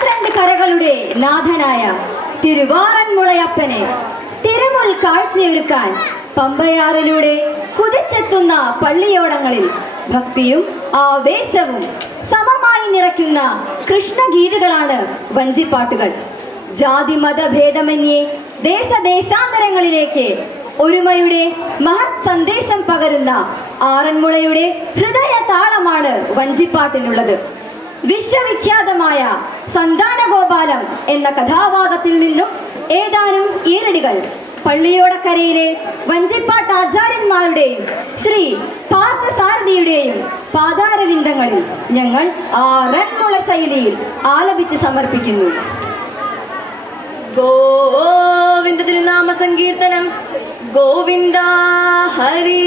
അമ്പത്തിരണ്ട് കരകളുടെ നാഥനായ തിരുവാറന്മുളയപ്പനെ തിരുമുൽ കാഴ്ചയൊരുക്കാൻ പമ്പയാറിലൂടെ കുതിച്ചെത്തുന്ന പള്ളിയോടങ്ങളിൽ ഭക്തിയും ആവേശവും സമമായി നിറയ്ക്കുന്ന കൃഷ്ണഗീതകളാണ് വഞ്ചിപ്പാട്ടുകൾ. ജാതി മതഭേദമന്യേ ദേശദേശാന്തരങ്ങളിലേക്ക് ഒരുമയുടെ മഹത് സന്ദേശം പകരുന്ന ആറന്മുളയുടെ ഹൃദയ താളമാണ് വഞ്ചിപ്പാട്ടിനുള്ളത്. വിശ്വവിഖ്യാതമായ സന്താനഗോപാലം എന്ന കഥാഭാഗത്തിൽ നിന്നും ഏതാനും ഈരടികൾ പള്ളിയോടക്കരയിലെ വഞ്ചിപ്പാട്ട് ആചാര്യന്മാരുടെയും ശ്രീ പാർത്ഥസാരഥിയുടെയും പാതാരവിന്ദങ്ങളിൽ ഞങ്ങൾ ആ റൺമുള ശൈലിയിൽ ആലപിച്ച് സമർപ്പിക്കുന്നു. ഗോവിന്ദ തിരുനാമ സങ്കീർത്തനം ഗോവിന്ദ ഹരി